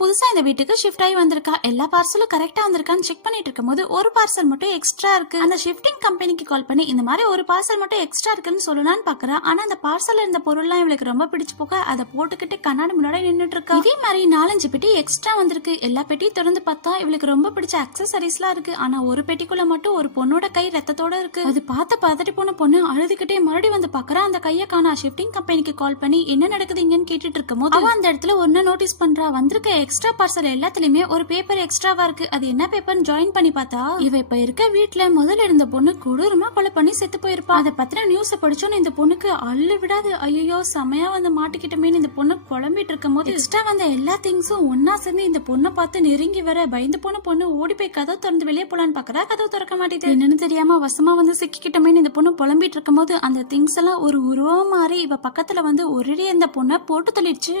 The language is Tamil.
புதுசா இந்த வீட்டுக்கு ஷிஃப்ட் ஆகி வந்திருக்கா. எல்லா பார்சலும் கரெக்டா வந்திருக்கான்னு செக் பண்ணிட்டு இருக்கும்போது ஒரு பார்சல் மட்டும் எக்ஸ்ட்ரா இருக்கு. அந்த ஷிஃப்டிங் கம்பெனிக்கு கால் பண்ணி இந்த மாதிரி ஒரு பார்சல் மட்டும் எக்ஸ்ட்ரா இருக்குன்னு சொல்லலாம்னு பாக்குறா. ஆனா அந்த பார்சல்ல இருந்த பொருள்லாம் இவளுக்கு ரொம்ப பிடிச்சு போக அதை போட்டுக்கிட்டு கண்ணாடி முன்னாடி நின்னுட்டு இருக்கா. இதே மாதிரி 4-5 பெட்டி எக்ஸ்ட்ரா வந்திருக்கு. எல்லா பெட்டியும் திறந்து பார்த்தா இவளுக்கு ரொம்ப பிடிச்ச அக்சசரிஸ்லாம் இருக்கு. ஆனா ஒரு பெட்டிக்குள்ள மட்டும் ஒரு பொண்ணோட கை ரத்தத்தோட இருக்கு. அது பார்த்து பதறி போன பொண்ணு அழுதுகிட்டே மறுபடியும் வந்து பாக்குறா. அந்த கையை காணா. ஷிஃப்டிங் கம்பெனிக்கு கால் பண்ணி என்ன நடக்குது இங்கன்னு கேட்டுட்டு இருக்கும் போது அவ அந்த இடத்துல ஒன்னு நோட்டீஸ் பண்றா. வந்திருக்க எக்ஸ்ட்ரா பார்சல் எல்லாத்துலயுமே ஒரு பேப்பர் எக்ஸ்ட்ராவா இருக்கு. அது என்ன பேப்பர்னு ஜாயின் பண்ணி பார்த்தா இவ இப்ப இருக்க வீட்டுல முதல்ல இருந்த பொண்ணு கொடூரமா கொலை பண்ணி செத்து போயிருப்பா. அதை பத்தின நியூஸ் படிச்சோன்னு இந்த பொண்ணுக்கு அள்ளு விடாது. ஐயோ செமையா வந்து மாட்டிக்கிட்டமே இந்த பொண்ணு குழம்பிட்டு இருக்கும் போது எக்ஸ்ட்ரா வந்த எல்லா திங்ஸும் ஒன்னா சேர்ந்து இந்த பொண்ணை பார்த்து நெருங்கி வர பயந்து போன பொண்ணு ஓடி போய் கதவு திறந்து வெளியே போலான்னு பாக்குறா. கதவு திறக்க மாட்டேது. என்னன்னு தெரியாம வசமா வந்து சிக்கிக்கிட்டமே இந்த பொண்ணு புலம்பிட்டு இருக்கும் போது அந்த திங்ஸ் எல்லாம் ஒரு உருவம் மாறி இவ பக்கத்துல வந்து ஒரே இந்த பொண்ணை போட்டு தள்ளிடுச்சு.